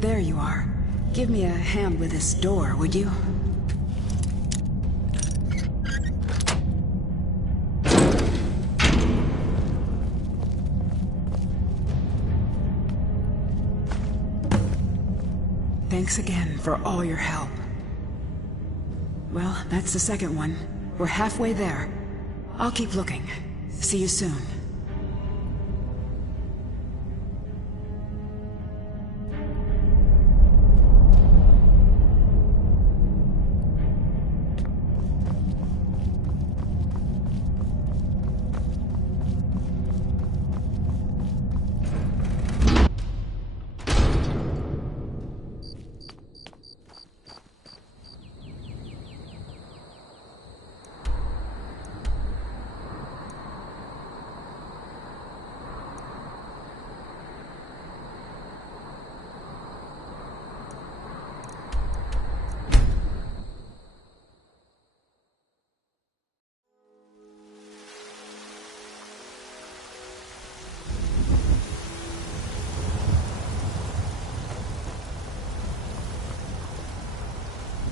There you are. Give me a hand with this door, would you? Thanks again for all your help. Well, that's the second one. We're halfway there. I'll keep looking. See you soon.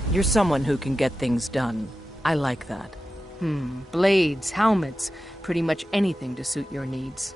You're someone who can get things done. I like that. Blades, helmets, pretty much anything to suit your needs.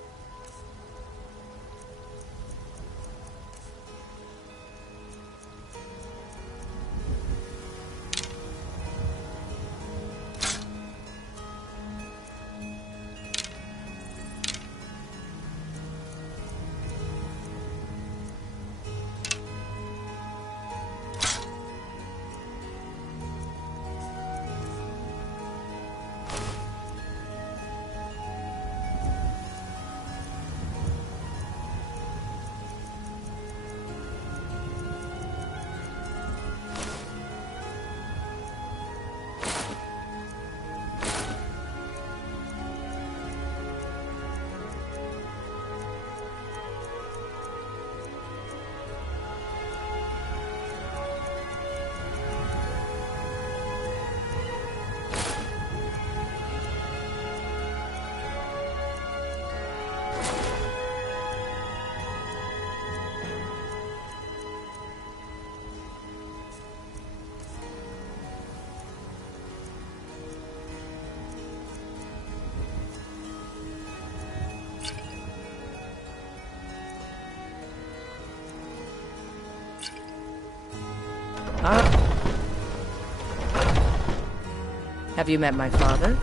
Have you met my father?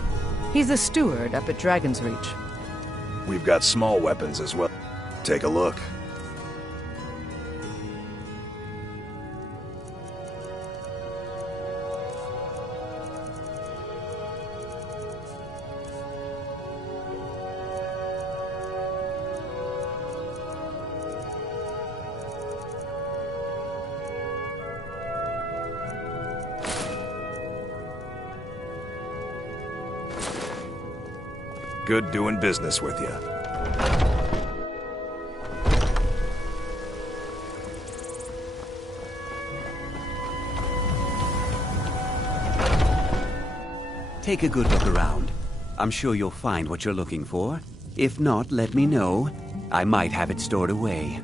He's the steward up at Dragon's Reach. We've got small weapons as well. Take a look. Good doing business with you. Take a good look around. I'm sure you'll find what you're looking for. If not, let me know. I might have it stored away.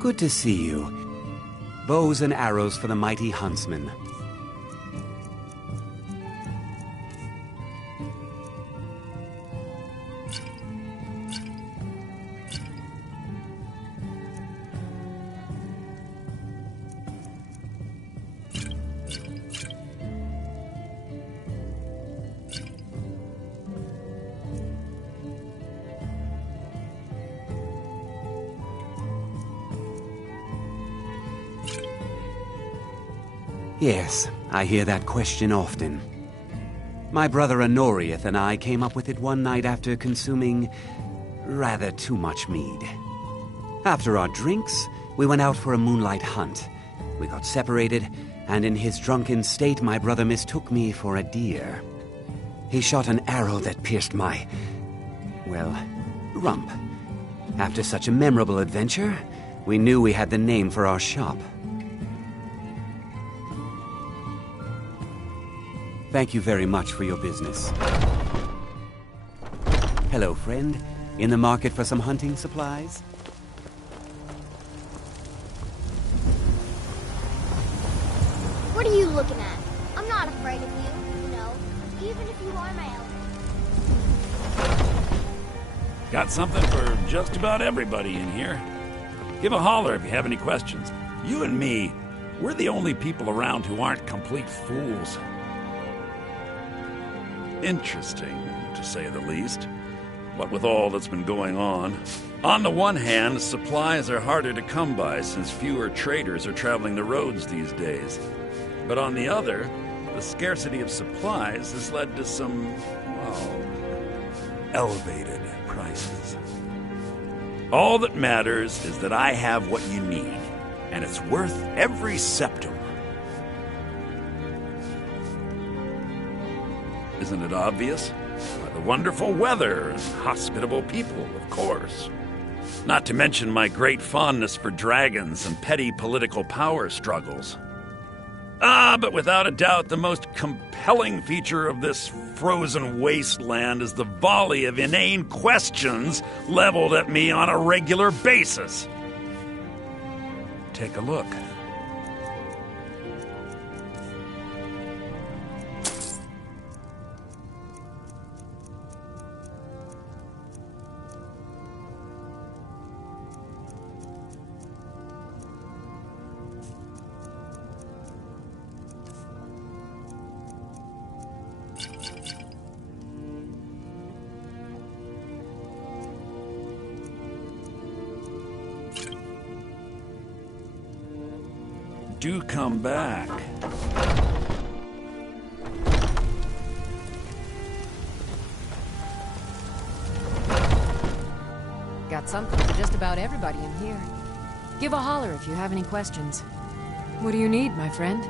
Good to see you. Bows and arrows for the mighty huntsman. Yes, I hear that question often. My brother Honoriath and I came up with it one night after consuming rather too much mead. After our drinks, we went out for a moonlight hunt. We got separated, and in his drunken state, my brother mistook me for a deer. He shot an arrow that pierced my, well, rump. After such a memorable adventure, we knew we had the name for our shop. Thank you very much for your business. Hello, friend. In the market for some hunting supplies? What are you looking at? I'm not afraid of you, you know, even if you are my element. Got something for just about everybody in here. Give a holler if you have any questions. You and me, we're the only people around who aren't complete fools. Interesting, to say the least. What with all that's been going on. On the one hand, supplies are harder to come by since fewer traders are traveling the roads these days. But on the other, the scarcity of supplies has led to some, well, elevated prices. All that matters is that I have what you need, and it's worth every septum. Isn't it obvious? By the wonderful weather and hospitable people, of course. Not to mention my great fondness for dragons and petty political power struggles. But without a doubt, the most compelling feature of this frozen wasteland is the volley of inane questions leveled at me on a regular basis. Take a look. Do come back. Got something for just about everybody in here. Give a holler if you have any questions. What do you need, my friend?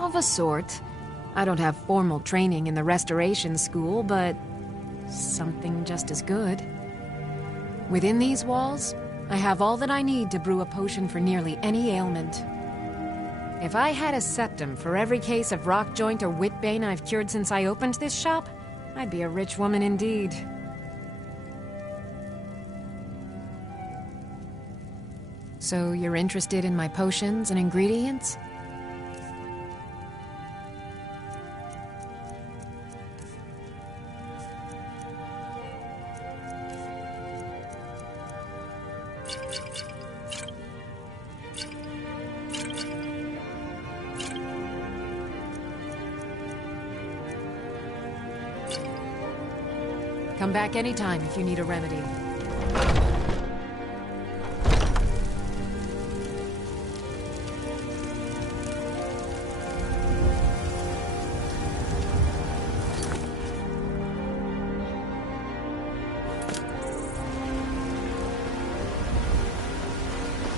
Of a sort. I don't have formal training in the restoration school, but something just as good. Within these walls, I have all that I need to brew a potion for nearly any ailment. If I had a septum for every case of rock joint or whitbane I've cured since I opened this shop, I'd be a rich woman indeed. So you're interested in my potions and ingredients? Come back anytime if you need a remedy.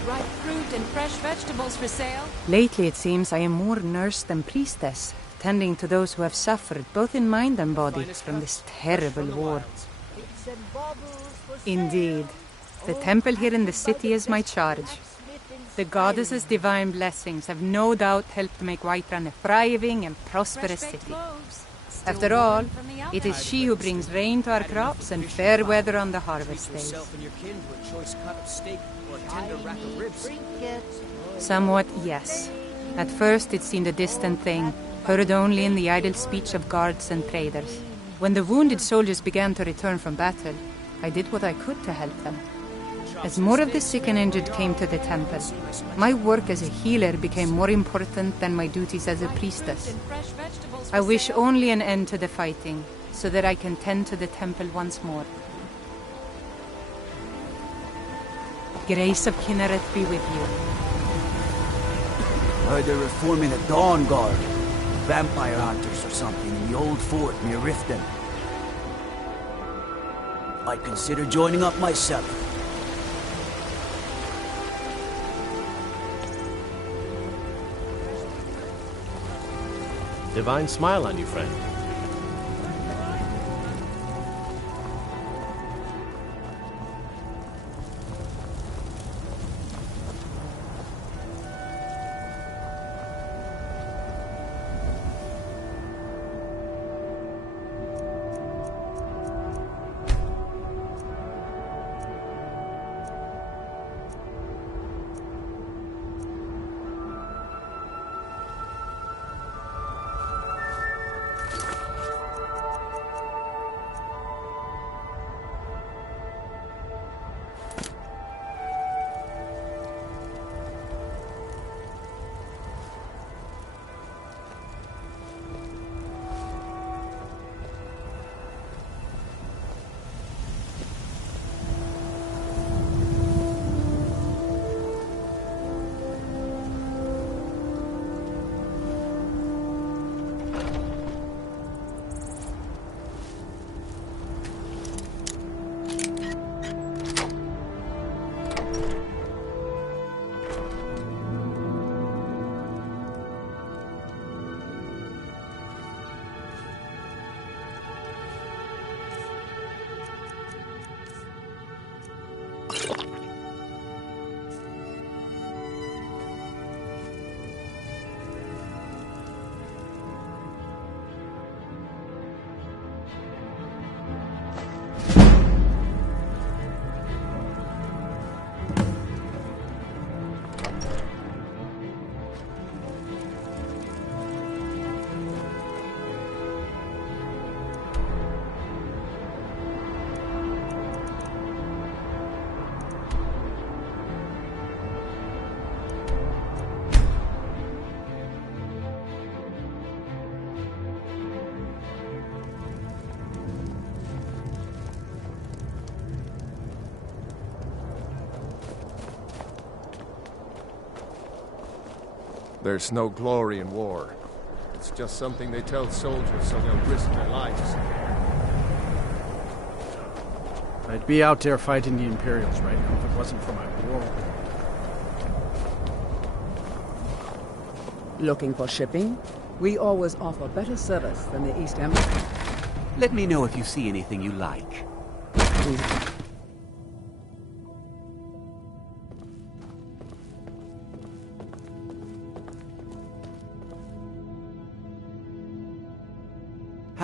Ripe fruit and fresh vegetables for sale. Lately it seems I am more nurse than priestess, tending to those who have suffered, both in mind and body, from this terrible war. Indeed. The temple here in the city is my charge. The goddess's divine blessings have no doubt helped make Whiterun a thriving and prosperous city. After all, it is she who brings rain to our crops and fair weather on the harvest days. Somewhat, yes. At first it seemed a distant thing, heard only in the idle speech of guards and traders. When the wounded soldiers began to return from battle, I did what I could to help them. As more of the sick and injured came to the temple, my work as a healer became more important than my duties as a priestess. I wish only an end to the fighting, so that I can tend to the temple once more. Grace of Kinneret be with you. Heard they're reforming a Dawn Guard. Vampire hunters or something in the old fort near Riften. I'd consider joining up myself. Divine smile on you, friend. There's no glory in war. It's just something they tell soldiers so they'll risk their lives. I'd be out there fighting the Imperials right now if it wasn't for my war. Looking for shipping? We always offer better service than the East Empire. Let me know if you see anything you like.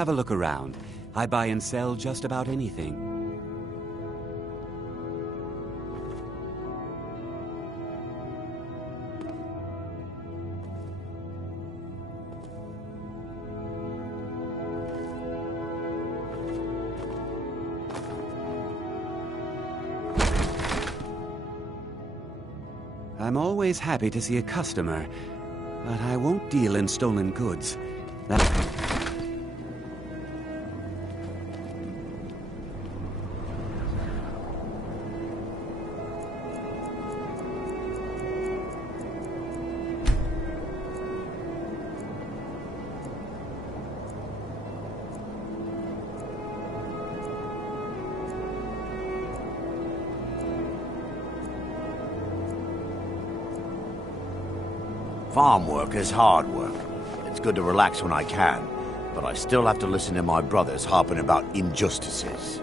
Have a look around. I buy and sell just about anything. I'm always happy to see a customer, but I won't deal in stolen goods. Farm work is hard work. It's good to relax when I can, but I still have to listen to my brothers harping about injustices.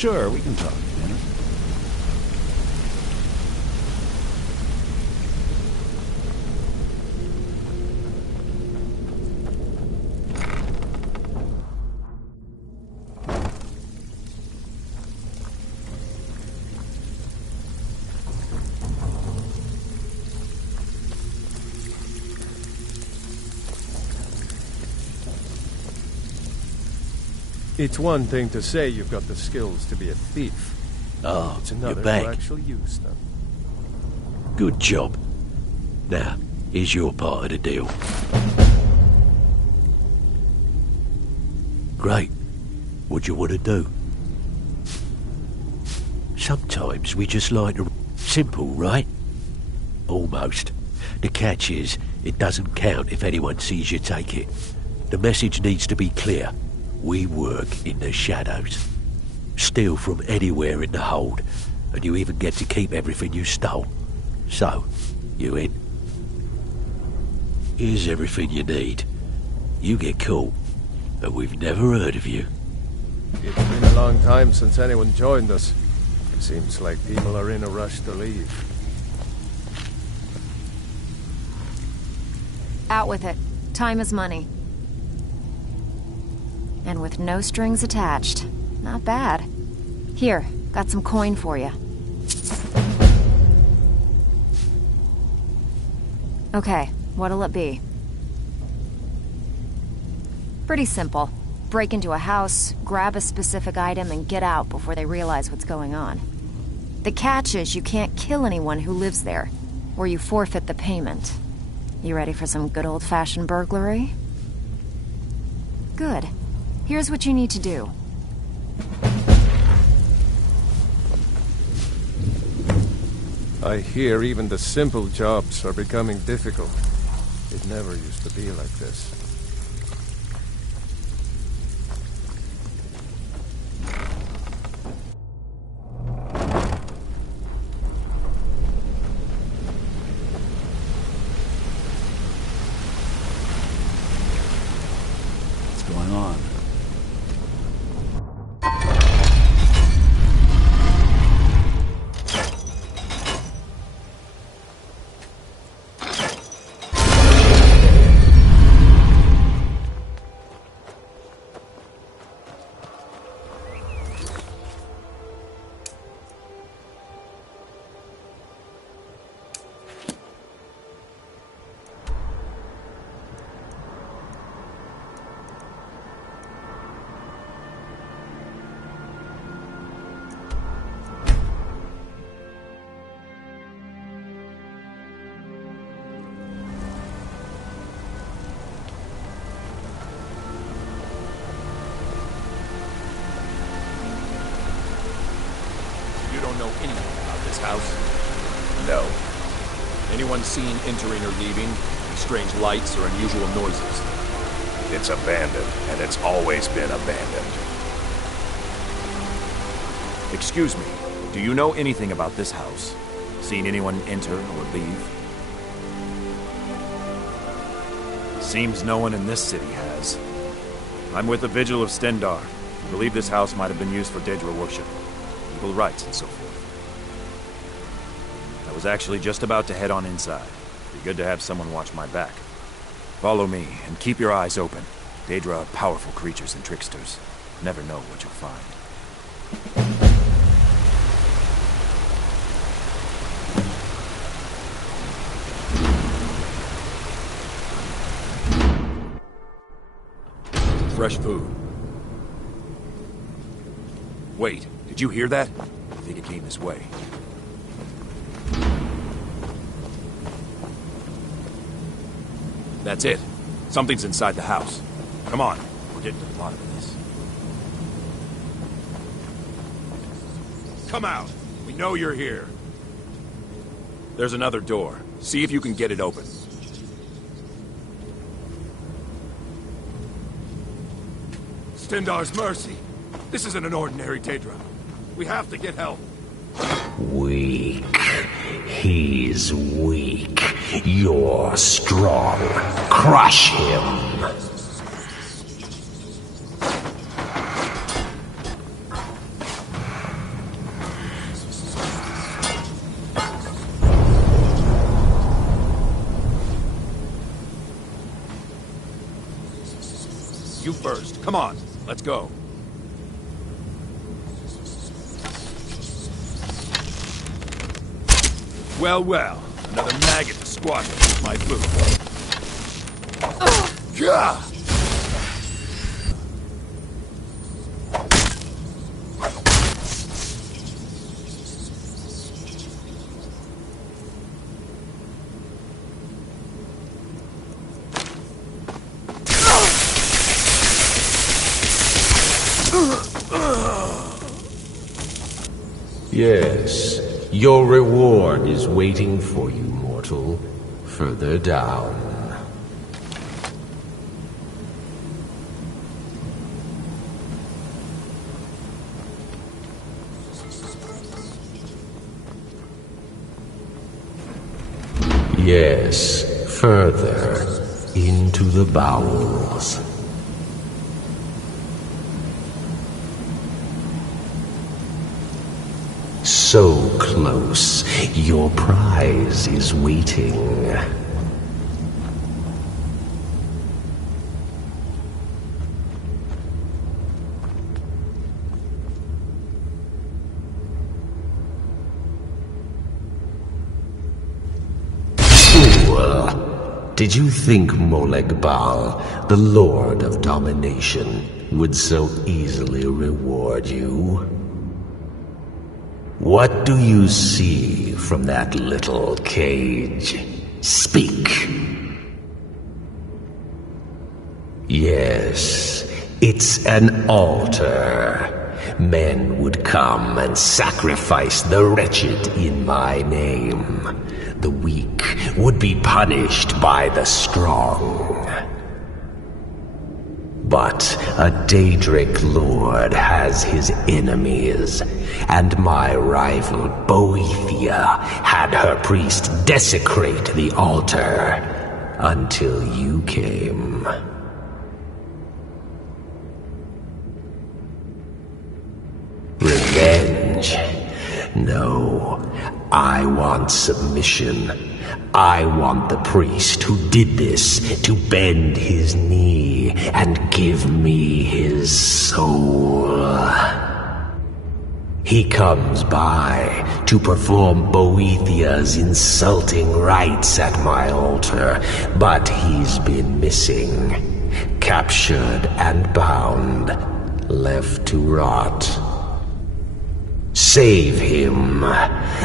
Sure, we can talk, Dennis. It's one thing to say you've got the skills to be a thief. Oh, It's another you're back. to actually use them. Good job. Now, here's your part of the deal. Great. What do you want to do? Sometimes we just like to... Simple, right? Almost. The catch is, it doesn't count if anyone sees you take it. The message needs to be clear. We work in the shadows. Steal from anywhere in the hold, and you even get to keep everything you stole. So, you in? Here's everything you need. You get caught, and we've never heard of you. It's been a long time since anyone joined us. Seems like people are in a rush to leave. Out with it. Time is money. And with no strings attached. Not bad. Here, got some coin for you. Okay, what'll it be? Pretty simple. Break into a house, grab a specific item, and get out before they realize what's going on. The catch is you can't kill anyone who lives there, or you forfeit the payment. You ready for some good old-fashioned burglary? Good. Here's what you need to do. I hear even the simple jobs are becoming difficult. It never used to be like this. What's going on? You don't know anything about this house? No. Anyone seen entering or leaving? Any strange lights or unusual noises? It's abandoned, and it's always been abandoned. Excuse me, do you know anything about this house? Seen anyone enter or leave? Seems no one in this city has. I'm with the Vigil of Stendar. I believe this house might have been used for Daedra worship, evil rites and so forth. I was actually just about to head on inside. Be good to have someone watch my back. Follow me, and keep your eyes open. Daedra are powerful creatures and tricksters. Never know what you'll find. Fresh food. Wait, did you hear that? I think it came this way. That's it. Something's inside the house. Come on, we're getting to the bottom of this. Come out! We know you're here. There's another door. See if you can get it open. Stendar's mercy. This isn't an ordinary Daedra. We have to get help. Weak. He's weak. You're strong. Crush him. You first. Come on, let's go. Well, well. Another maggot to squash with my boot. Gah! Yes, your reward is waiting for you, mortal. Further down. Yes, further into the bowels. So close, your prize is waiting. Fool! Did you think Molegbal, the Lord of Domination, would so easily reward you? What do you see from that little cage? Speak. Yes, it's an altar. Men would come and sacrifice the wretched in my name. The weak would be punished by the strong. But a Daedric lord has his enemies, and my rival Boethia had her priest desecrate the altar until you came. Revenge? No, I want submission. I want the priest who did this to bend his knee and give me his soul. He comes by to perform Boethia's insulting rites at my altar, but he's been missing, captured and bound, left to rot. Save him.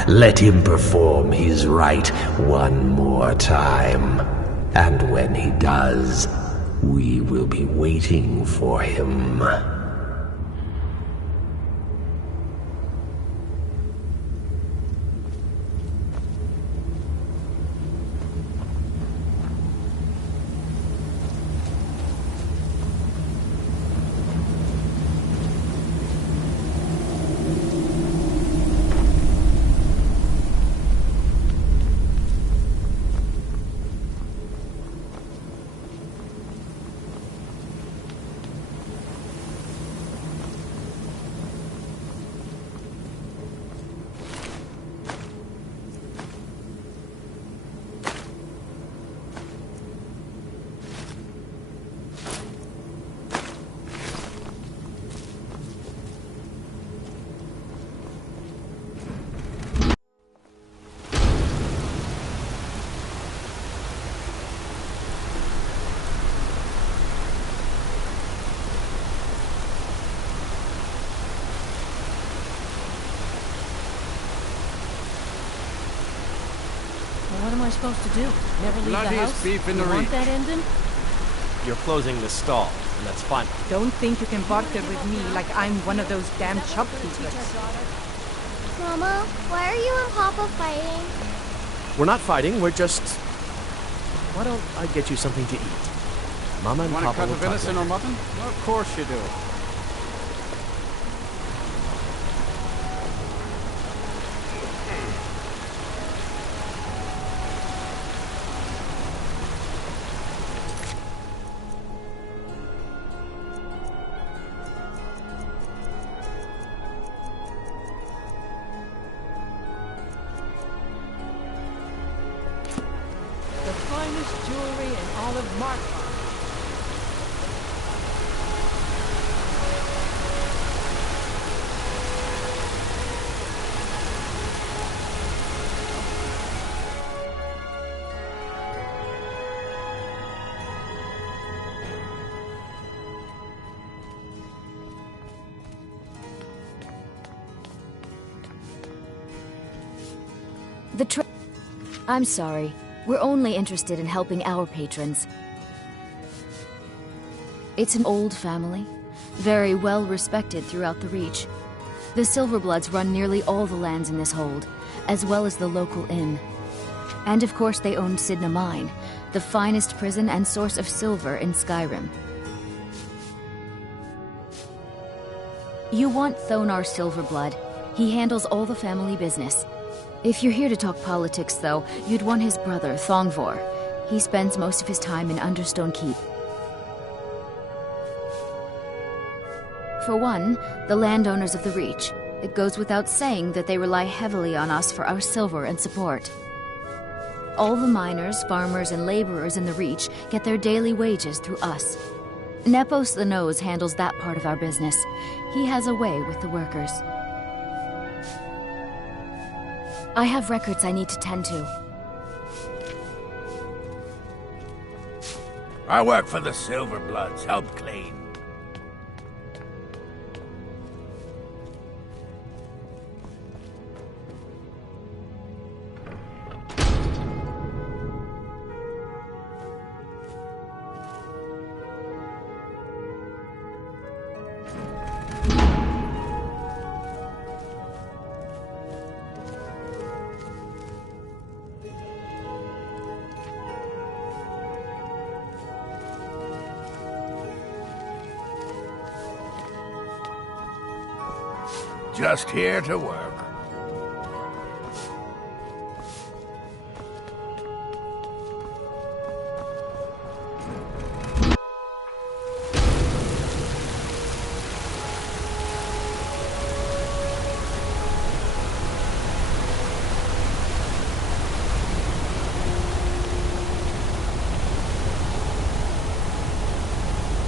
Let him perform his rite one more time. And when he does, we will be waiting for him. What am I supposed to do? Never leave the Bloodiest house? beef in the You want reek. that ending? You're closing the stall, and that's fine. Don't think you can barter with me like I'm one of those damn shopkeepers. Mama, why are you and Papa fighting? We're not fighting, we're just... Why don't I get you something to eat? Mama and Want a Papa cut will of talk venison later. or mutton? Of course you do. The finest jewelry in all of Markheim. I'm sorry. We're only interested in helping our patrons. It's an old family, very well respected throughout the Reach. The Silverbloods run nearly all the lands in this hold, as well as the local inn. And of course they own Sidna Mine, the finest prison and source of silver in Skyrim. You want Thonar Silverblood. He handles all the family business. If you're here to talk politics, though, you'd want his brother, Thongvor. He spends most of his time in Understone Keep. For one, the landowners of the Reach. It goes without saying that they rely heavily on us for our silver and support. All the miners, farmers, and laborers in the Reach get their daily wages through us. Nepos the Nose handles that part of our business. He has a way with the workers. I have records I need to tend to. I work for the Silverbloods, help clean. Just here to work.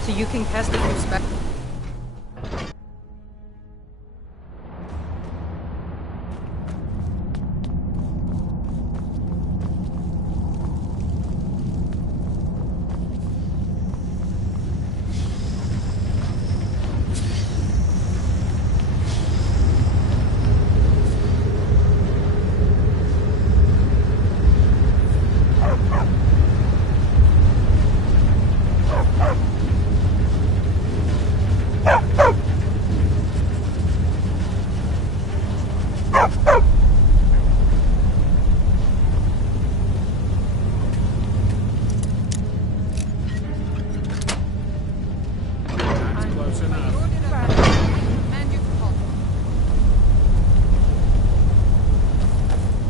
So you can cast a few spells.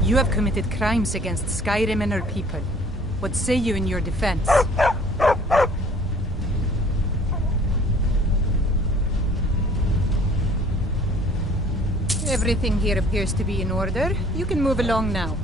You have committed crimes against Skyrim and her people. What say you in your defense? Everything here appears to be in order. You can move along now.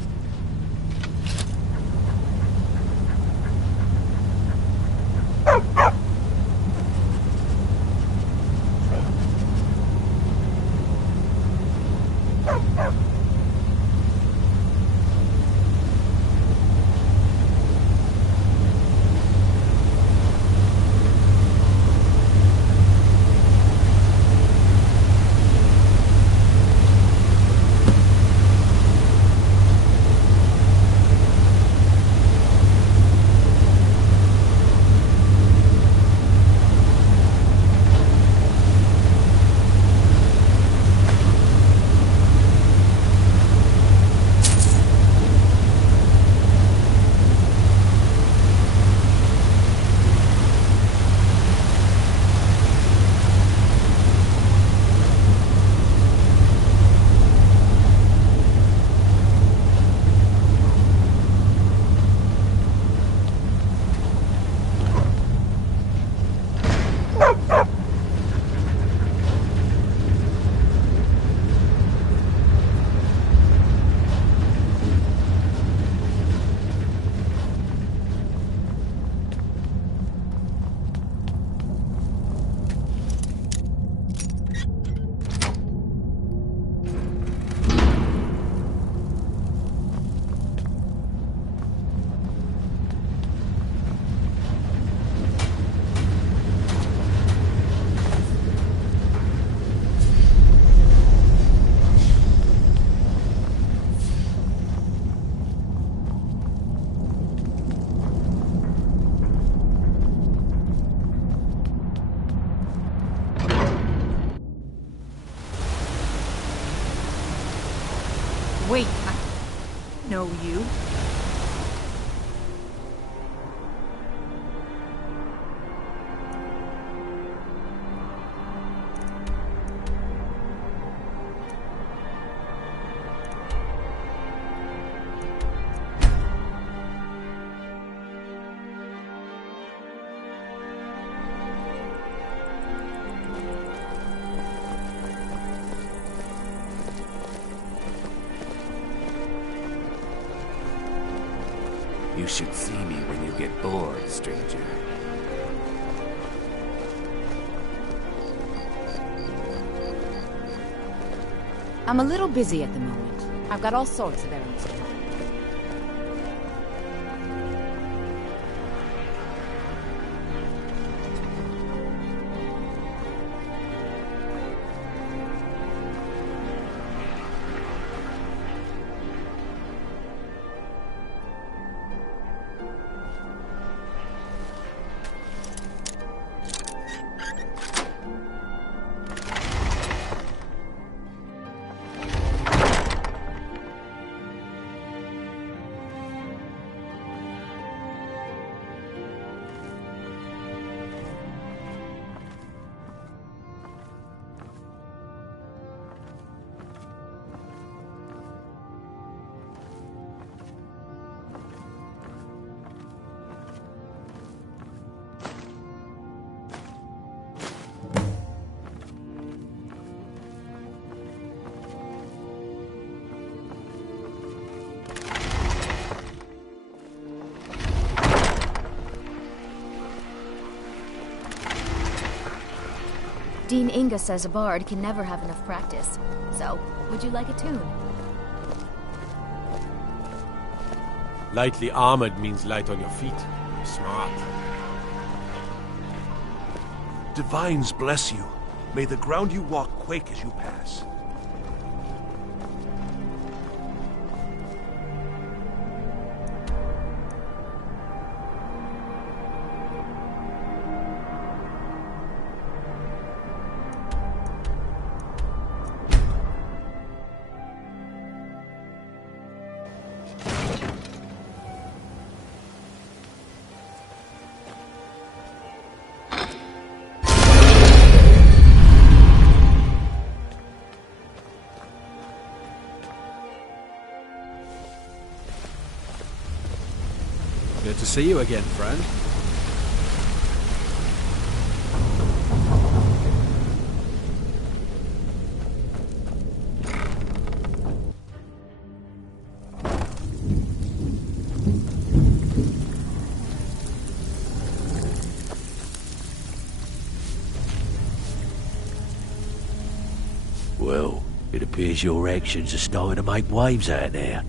Wait, I know you. You should see me when you get bored, stranger. I'm a little busy at the moment. I've got all sorts of errands to run. Dean Inga says a bard can never have enough practice. So, would you like a tune? Lightly armored means light on your feet. Smart. Divines bless you. May the ground you walk quake as you pass. Good to see you again, friend. Well, it appears your actions are starting to make waves out there.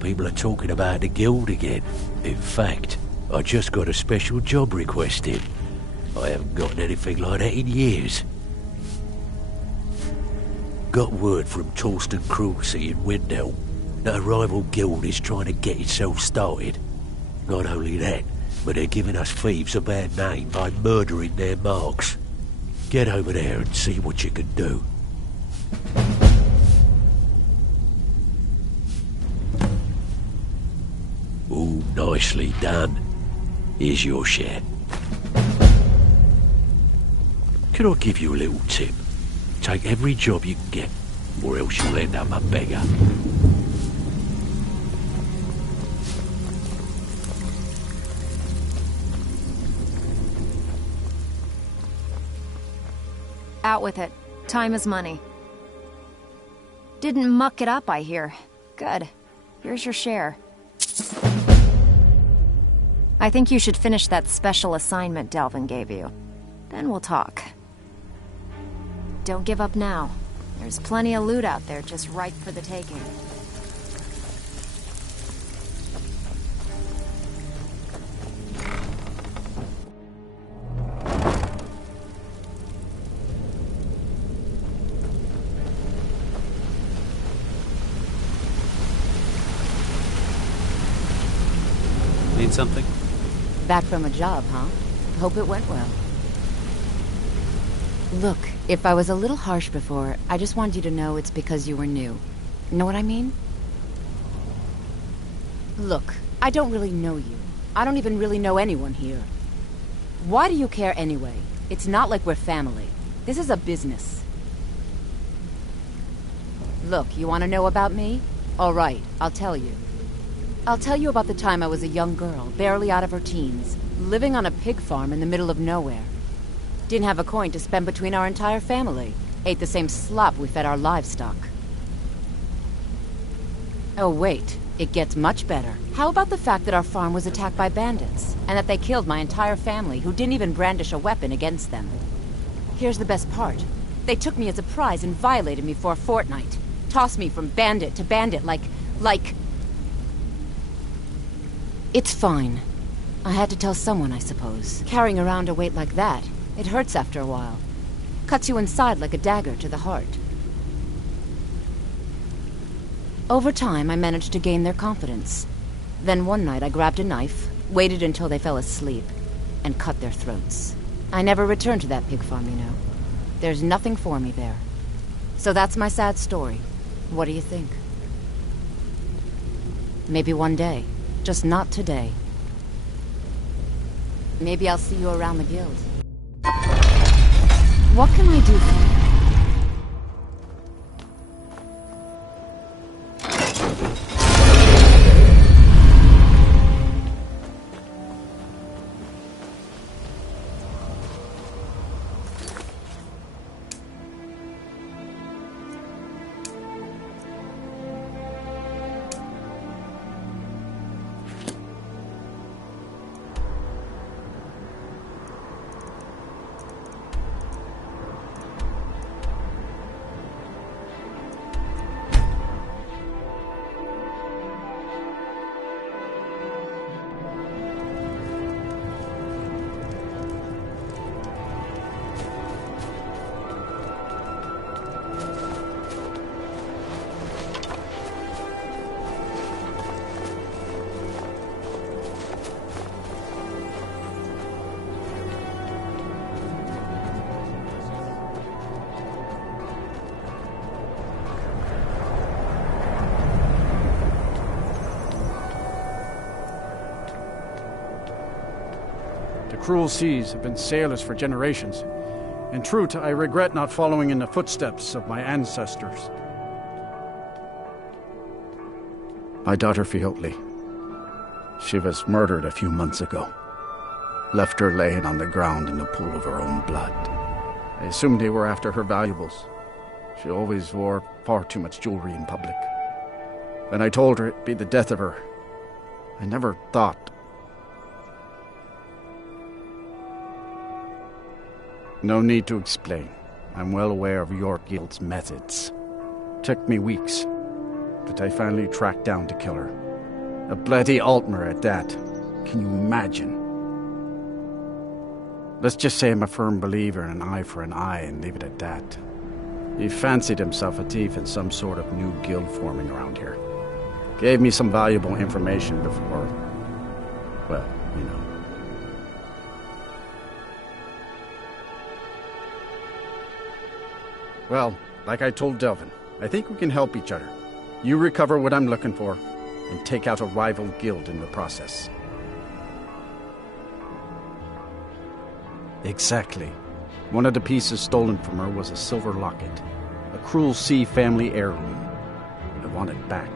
People are talking about the guild again. In fact, I just got a special job request in. I haven't gotten anything like that in years. Got word from Torsten Krulsey in Windhelm that a rival guild is trying to get itself started. Not only that, but they're giving us thieves a bad name by murdering their marks. Get over there and see what you can do. Ooh, nicely done. Here's your share. Can I give you a little tip? Take every job you can get, or else you'll end up a beggar. Out with it. Time is money. Didn't muck it up, I hear. Good. Here's your share. I think you should finish that special assignment Delvin gave you. Then we'll talk. Don't give up now. There's plenty of loot out there just ripe for the taking. Need something? Back from a job, huh? Hope it went well. Look, if I was a little harsh before, I just wanted you to know it's because you were new. Know what I mean? Look, I don't really know you. I don't even really know anyone here. Why do you care anyway? It's not like we're family. This is a business. Look, you want to know about me? All right, I'll tell you. I'll tell you about the time I was a young girl, barely out of her teens, living on a pig farm in the middle of nowhere. Didn't have a coin to spend between our entire family. Ate the same slop we fed our livestock. Oh wait, it gets much better. How about the fact that our farm was attacked by bandits, and that they killed my entire family who didn't even brandish a weapon against them? Here's the best part. They took me as a prize and violated me for a fortnight. Tossed me from bandit to bandit like... It's fine. I had to tell someone, I suppose. Carrying around a weight like that, it hurts after a while. Cuts you inside like a dagger to the heart. Over time, I managed to gain their confidence. Then one night I grabbed a knife, waited until they fell asleep, and cut their throats. I never returned to that pig farm, you know. There's nothing for me there. So that's my sad story. What do you think? Maybe one day. Just not today. Maybe I'll see you around the guild. What can I do for you? The cruel seas have been sailors for generations. In truth, I regret not following in the footsteps of my ancestors. My daughter Fiotli. She was murdered a few months ago. Left her laying on the ground in the pool of her own blood. I assumed they were after her valuables. She always wore far too much jewelry in public. When I told her it'd be the death of her, I never thought. No need to explain. I'm well aware of your guild's methods. Took me weeks, but I finally tracked down to kill her. A bloody Altmer at that. Can you imagine? Let's just say I'm a firm believer in an eye for an eye and leave it at that. He fancied himself a thief in some sort of new guild forming around here. Gave me some valuable information before... well, you know. Well, like I told Delvin, I think we can help each other. You recover what I'm looking for, and take out a rival guild in the process. Exactly. One of the pieces stolen from her was a silver locket. A Cruel Sea family heirloom. I want it back.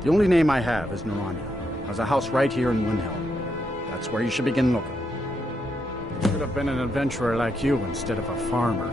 The only name I have is Narania. Has a house right here in Windhelm. That's where you should begin looking. Should have been an adventurer like you instead of a farmer.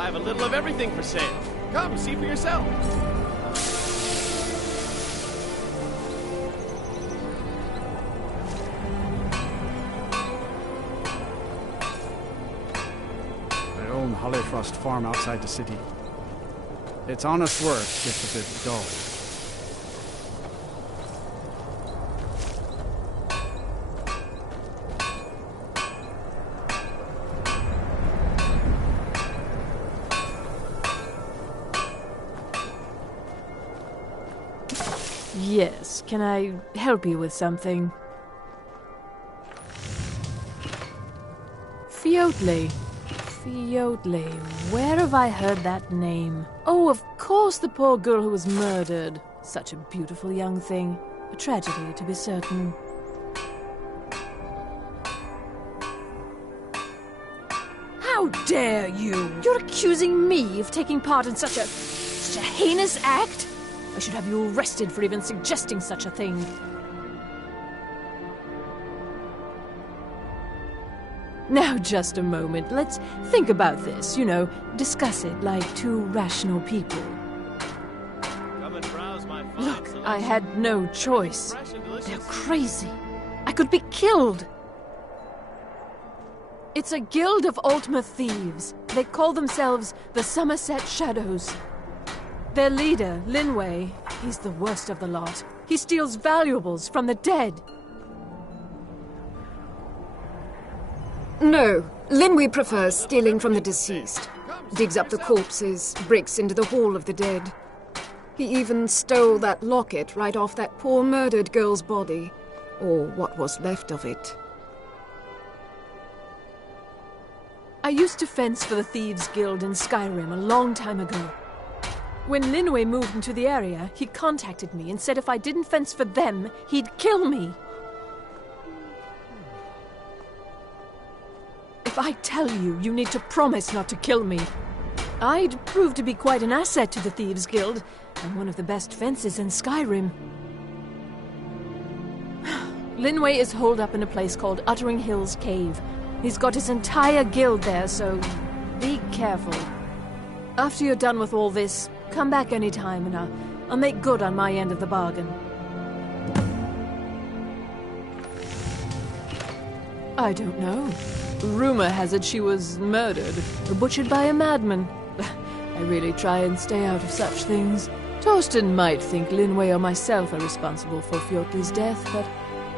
I have a little of everything for sale. Come, see for yourself. I own Hollyfrost Farm outside the city. Its honest work gets a bit dull. Yes, can I help you with something? Fiotley. Fiotley. Where have I heard that name? Oh, of course, the poor girl who was murdered. Such a beautiful young thing. A tragedy, to be certain. How dare you! You're accusing me of taking part in such a heinous act? I should have you arrested for even suggesting such a thing. Now, just a moment. Let's think about this, discuss it like two rational people. Come and browse my fine Look, selection. I had no choice. Fresh and delicious. They're crazy. I could be killed. It's a guild of Ultima thieves. They call themselves the Somerset Shadows. Their leader, Linway, he's the worst of the lot. He steals valuables from the dead. No, Linway prefers stealing from the deceased. Digs up the corpses, breaks into the Hall of the Dead. He even stole that locket right off that poor murdered girl's body. Or what was left of it. I used to fence for the Thieves Guild in Skyrim a long time ago. When Linway moved into the area, he contacted me and said if I didn't fence for them, he'd kill me. If I tell you, you need to promise not to kill me. I'd prove to be quite an asset to the Thieves Guild, and one of the best fences in Skyrim. Linway is holed up in a place called Uttering Hills Cave. He's got his entire guild there, so be careful. After you're done with all this, come back anytime and I'll make good on my end of the bargain. I don't know. Rumor has it she was murdered, or butchered by a madman. I really try and stay out of such things. Torsten might think Linway or myself are responsible for Fjotley's death, but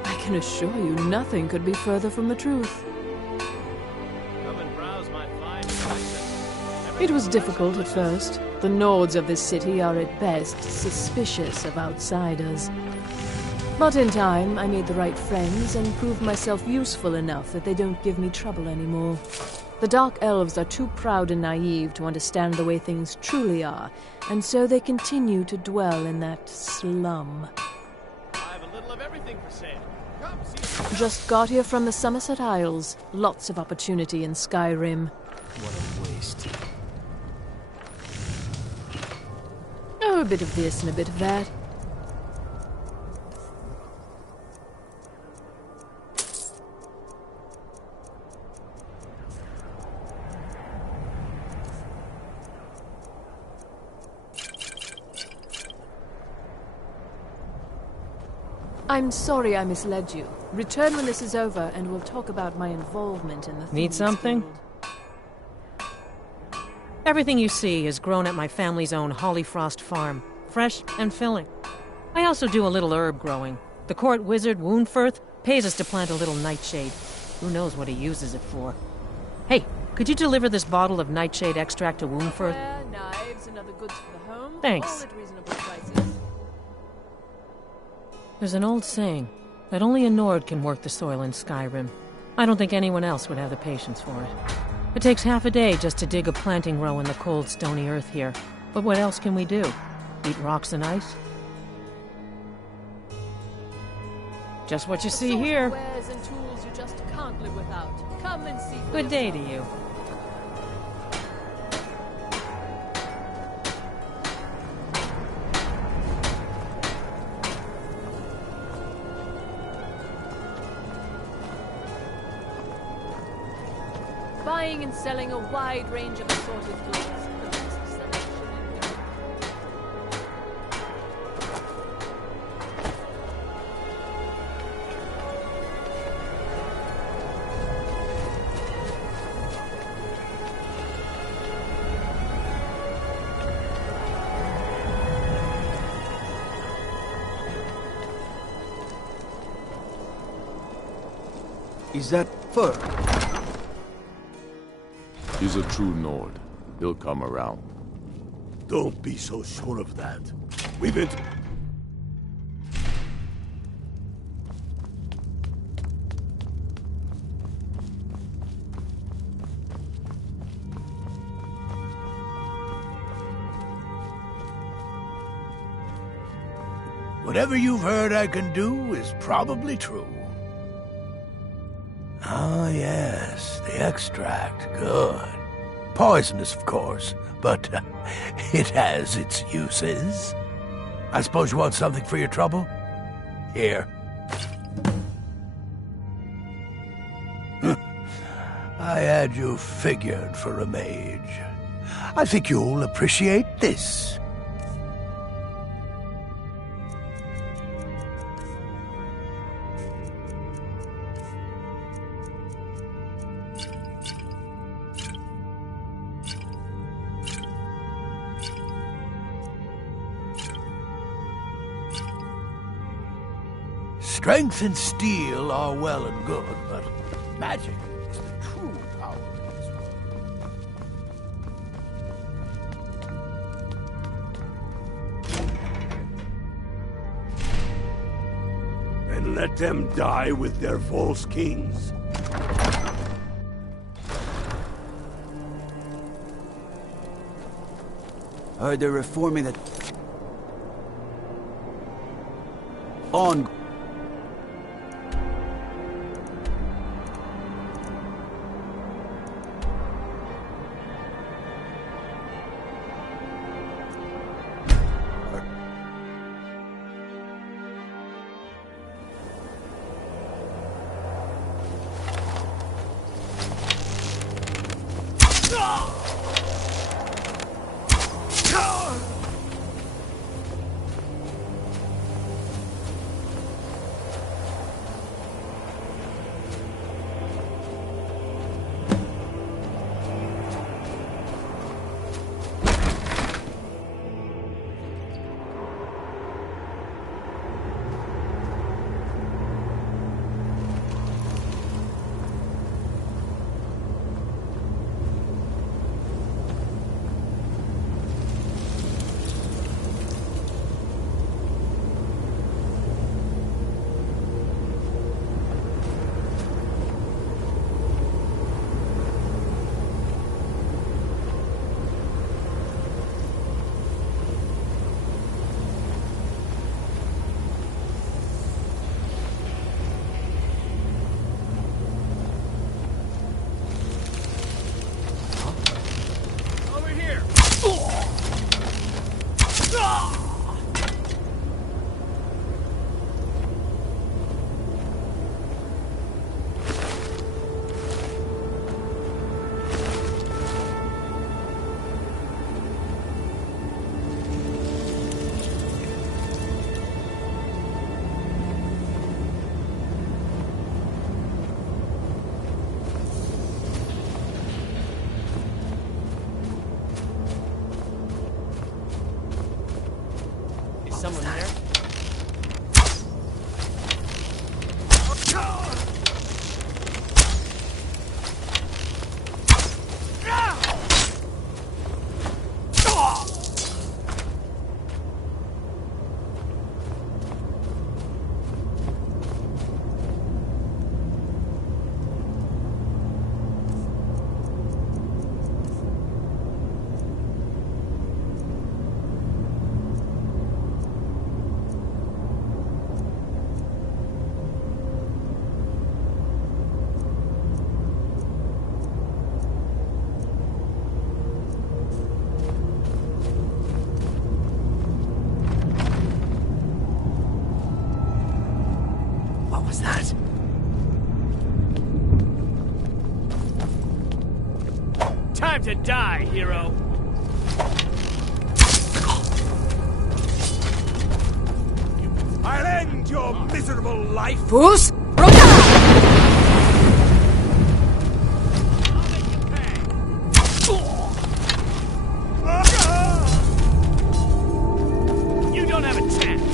I can assure you nothing could be further from the truth. Come and browse my fine selection. It was difficult at first. The Nords of this city are at best suspicious of outsiders. But in time, I made the right friends and proved myself useful enough that they don't give me trouble anymore. The Dark Elves are too proud and naive to understand the way things truly are, and so they continue to dwell in that slum. I have a little of everything for sale. Come, see. Just got here from the Somerset Isles. Lots of opportunity in Skyrim. What a waste. Oh, a bit of this and a bit of that. I'm sorry I misled you. Return when this is over, and we'll talk about my involvement in the Need Thieves something? Guild. Everything you see is grown at my family's own Hollyfrost farm, fresh and filling. I also do a little herb growing. The court wizard, Woundfirth, pays us to plant a little nightshade. Who knows what he uses it for? Hey, could you deliver this bottle of nightshade extract to Woundfirth? Knives and other goods for the home. Thanks. All at reasonable prices. There's an old saying that only a Nord can work the soil in Skyrim. I don't think anyone else would have the patience for it. It takes half a day just to dig a planting row in the cold, stony earth here. But what else can we do? Eat rocks and ice? Just what you see here. Wares and tools you just can't live without. Come and see. Good day to you. buying and selling a wide range of assorted goods. The best selection in Is that fur? He's a true Nord. He'll come around. Don't be so sure of that. We've been... Whatever you've heard I can do is probably true. Ah, yes, the extract. Good. Poisonous, of course, but it has its uses. I suppose you want something for your trouble? Here. I had you figured for a mage. I think you'll appreciate this. Strength and steel are well and good, but magic is the true power in this world. And let them die with their false kings. Heard they're reforming the... On... Time to die, hero! I'll end your miserable life! Fus! You don't have a chance!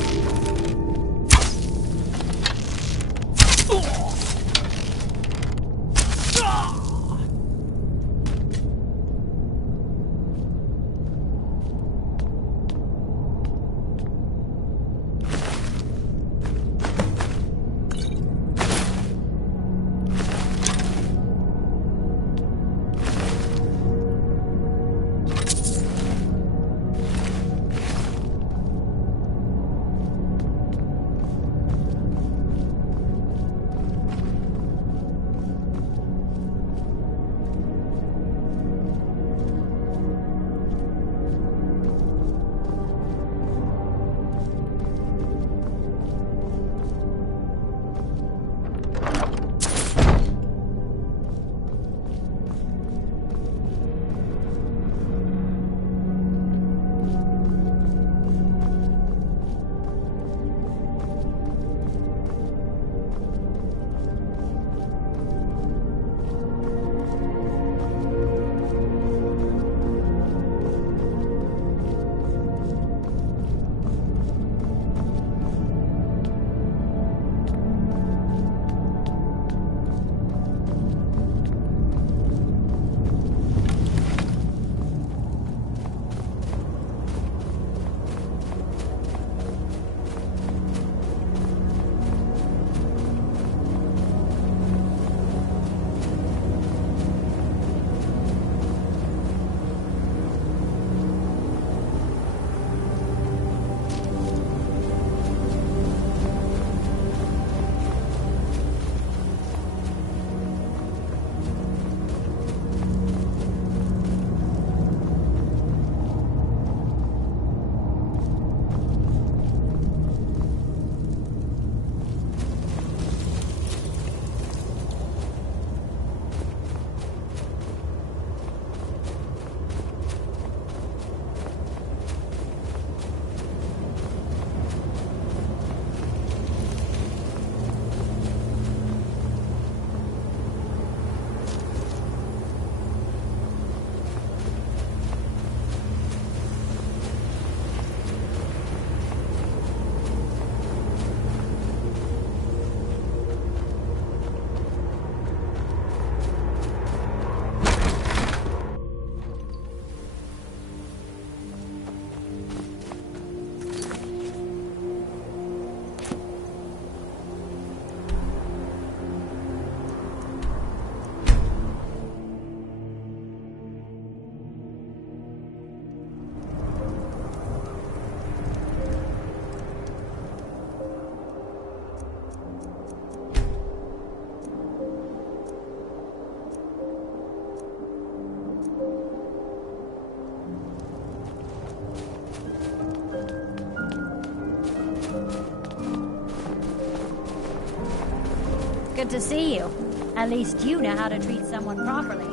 Good to see you. At least you know how to treat someone properly.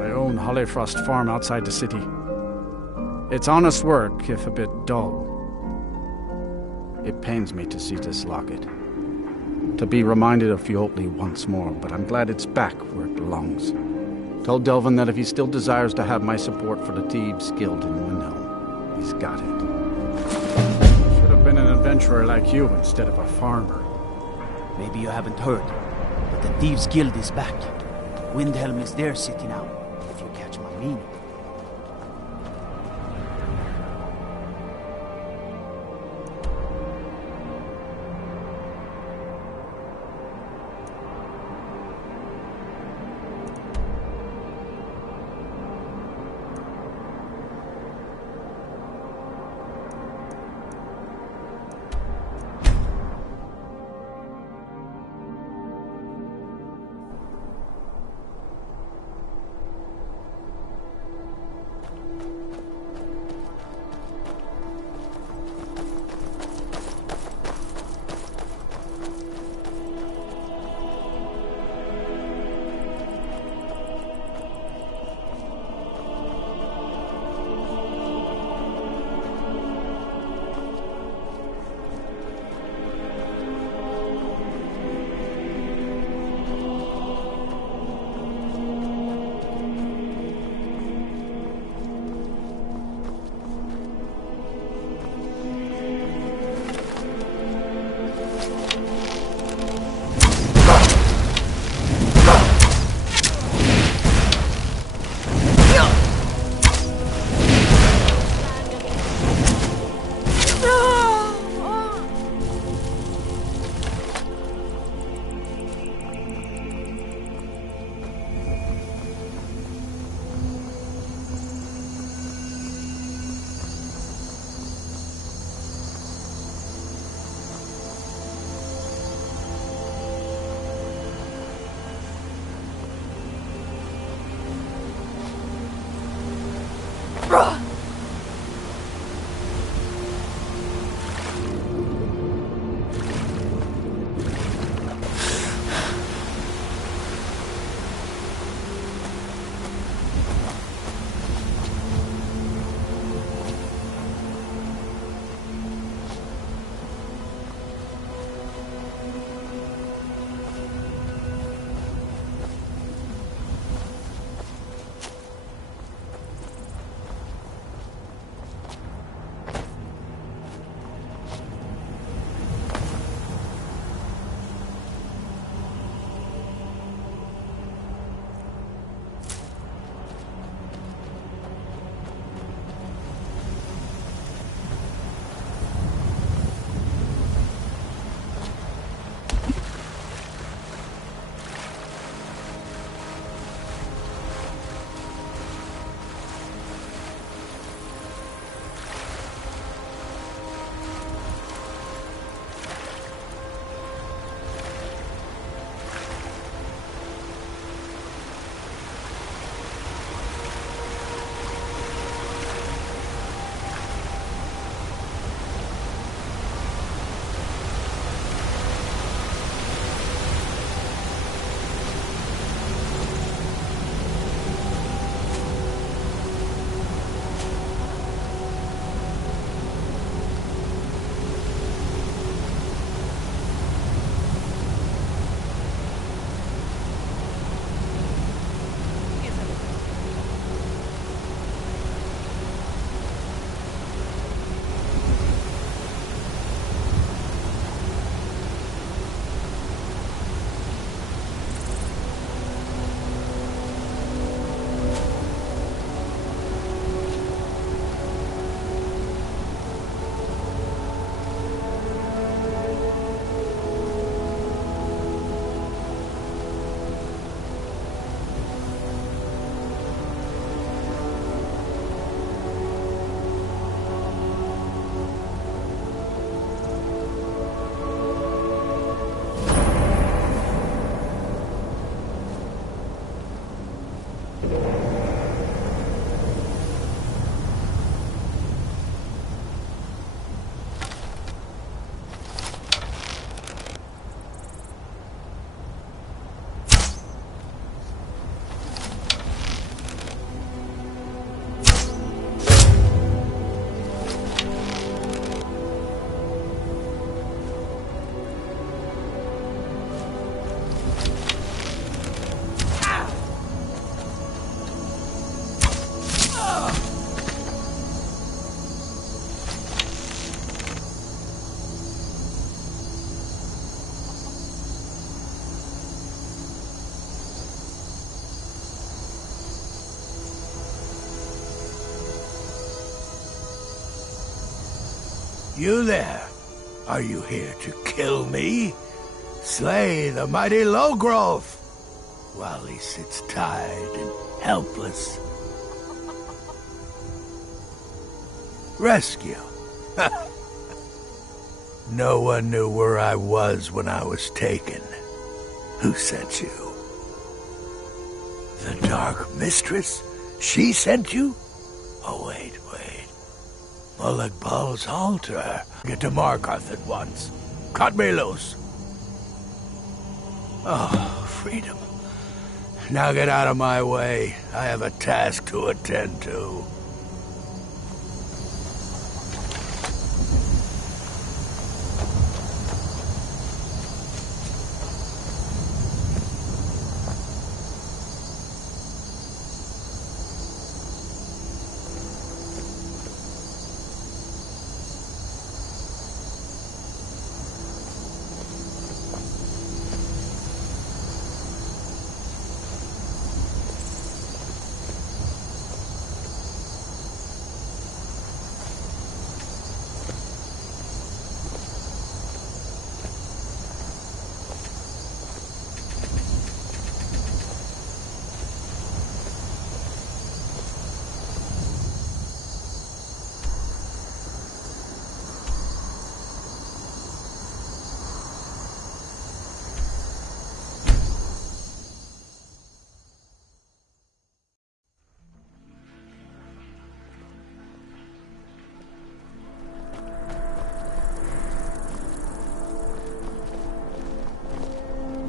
I own Hollyfrost Farm outside the city. It's honest work, if a bit dull. It pains me to see this locket. To be reminded of Fiotli once more, but I'm glad it's back where it belongs. Tell Delvin that if he still desires to have my support for the Thieves Guild in Windhelm, he's got it. Should have been an adventurer like you instead of a farmer. Maybe you haven't heard, but the Thieves Guild is back. Windhelm is their city now, if you catch my meaning. You there. Are you here to kill me? Slay the mighty Lowgrove, while he sits tired and helpless. Rescue. No one knew where I was when I was taken. Who sent you? The Dark Mistress? She sent you? Oh, wait. Mulek Bal's altar. Get to Markarth at once. Cut me loose. Oh, freedom. Now get out of my way. I have a task to attend to.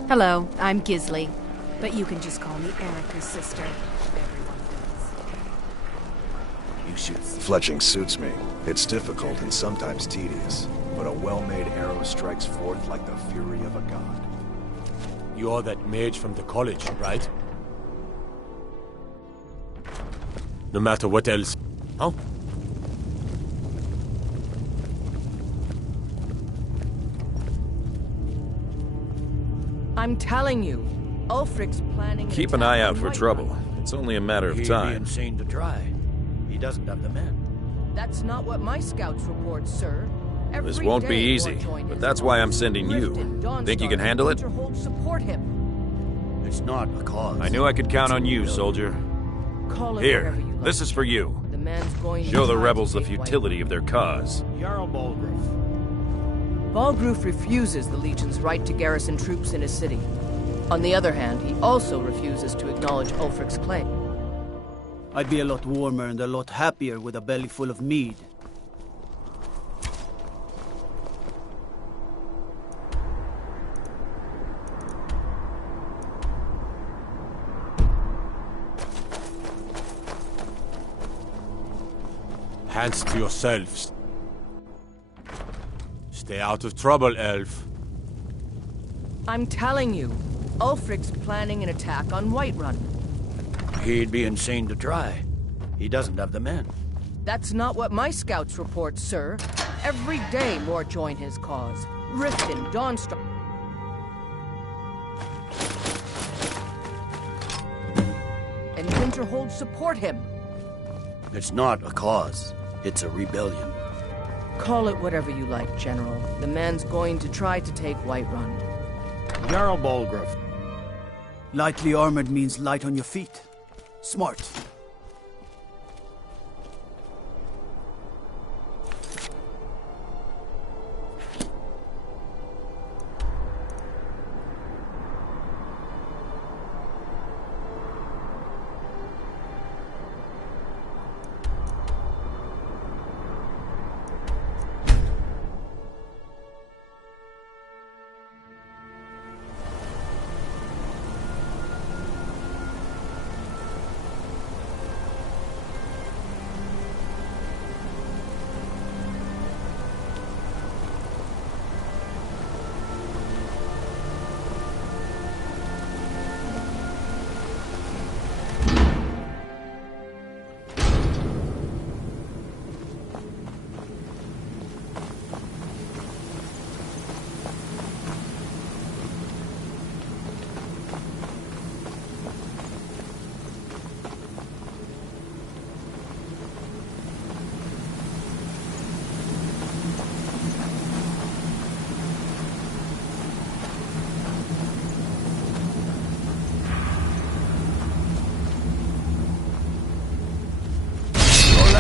Hello, I'm Gisli, but you can just call me Erica's sister. You should see. Fletching suits me. It's difficult and sometimes tedious, but a well-made arrow strikes forth like the fury of a god. You're that mage from the college, right? No matter what else. Huh? I'm telling you, Ulfric's planning... Keep an eye out for trouble. It's only a matter of He'd time. be insane to try. He doesn't have the men. That's not what my scouts report, sir. This won't be easy, but that's why I'm sending you. Think you can handle it? Support him. It's not a cause. I knew I could count on you, soldier. Call it Here, whatever you like. this is for you. The man's going to Show the try rebels to the take futility of their cause. Jarl Balgruf. Balgruf refuses the Legion's right to garrison troops in his city. On the other hand, he also refuses to acknowledge Ulfric's claim. I'd be a lot warmer and a lot happier with a belly full of mead. Hands to yourselves. Stay out of trouble, elf. I'm telling you, Ulfric's planning an attack on Whiterun. He'd be insane to try. He doesn't have the men. That's not what my scouts report, sir. Every day more join his cause. Riften, Dawnstruck... and Winterhold support him. It's not a cause. It's a rebellion. Call it whatever you like, General. The man's going to try to take Whiterun. Jarl Balgruf. Lightly armored means light on your feet. Smart.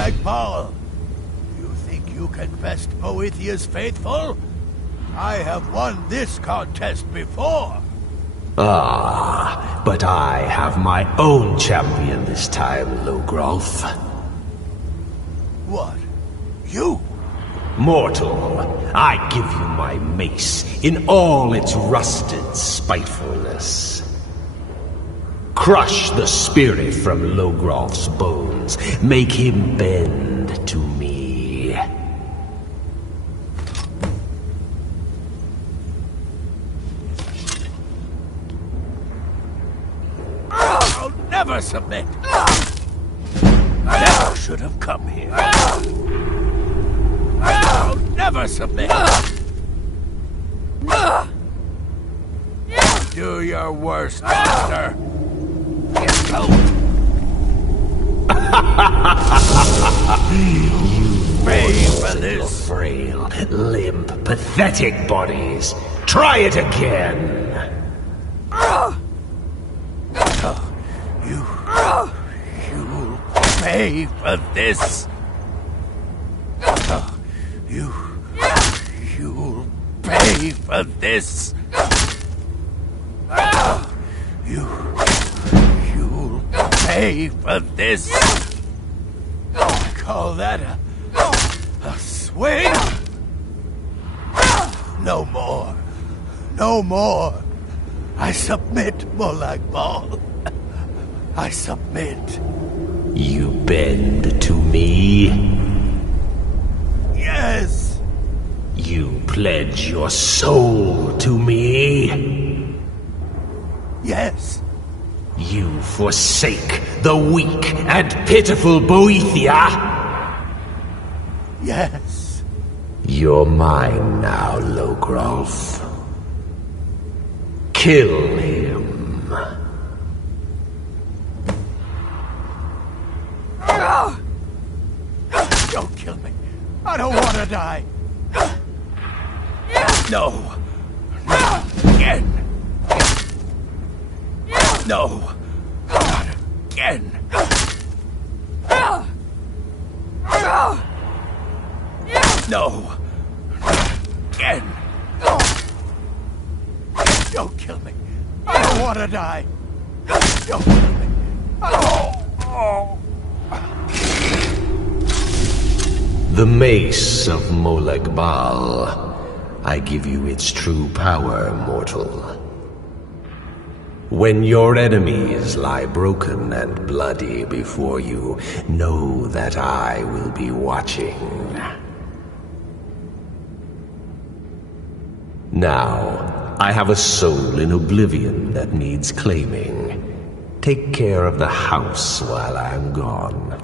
Molag Bal. You think you can best Boethiah's faithful? I have won this contest before. Ah, but I have my own champion this time, Logrolf. What? You? Mortal, I give you my mace in all its rusted spitefulness. Crush the spirit from Logrolf's bones. Make him bend to me. I'll never submit. I never should have come here. I'll never submit. Do your worst, master. Get out. You pay for this. Frail, limp, pathetic bodies. Try it again. You'll pay for this. You'll pay for this. You'll pay for this. Call that a swing? No more. No more. I submit, Molag Bal. I submit. You bend to me? Yes. You pledge your soul to me? Yes. You forsake the weak and pitiful Boethia? Yes. You're mine now, Logrolf. Kill him. Don't kill me. I don't want to die. No. Not again. No. Not again. No. Not again. Don't kill me. I don't want to die. Don't kill me. Oh. The mace of Molag Bal. I give you its true power, mortal. When your enemies lie broken and bloody before you, know that I will be watching. Now, I have a soul in oblivion that needs claiming. Take care of the house while I'm gone.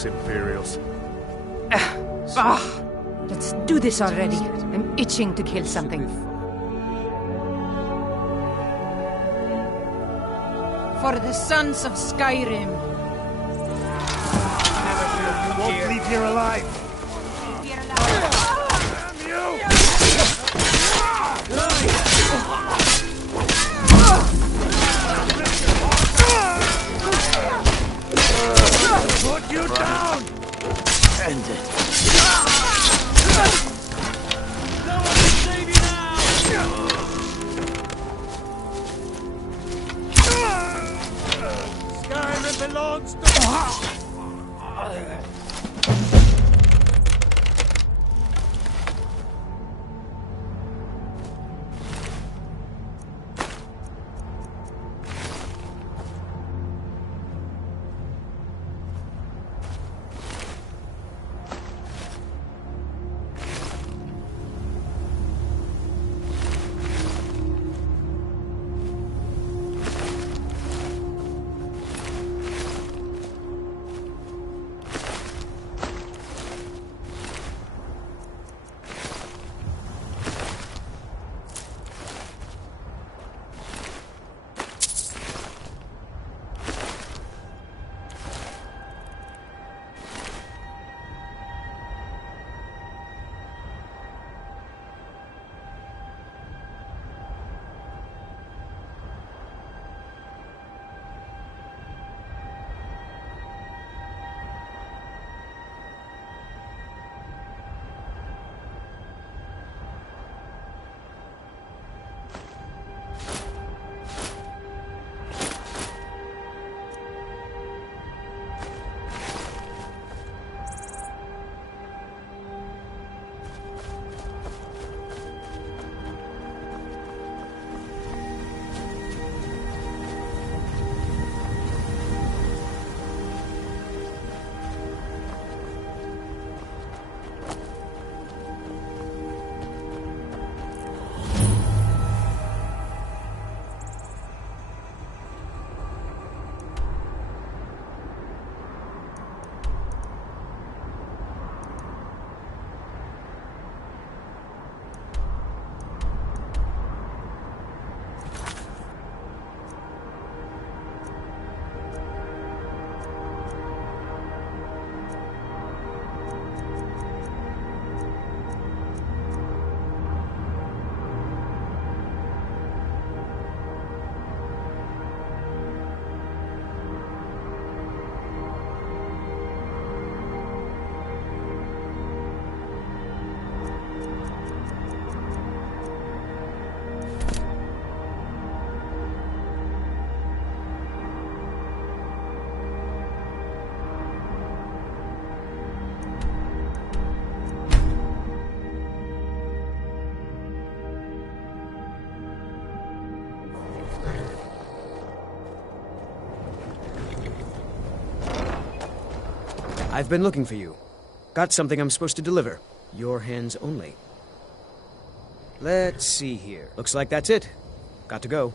Useless Imperials. Let's do this already. I'm itching to kill something. For the sons of Skyrim. You won't leave here alive. Put you down! End it. No one can save you now! Skyrim belongs to... I've been looking for you. Got something I'm supposed to deliver. Your hands only. Let's see here. Looks like that's it. Got to go.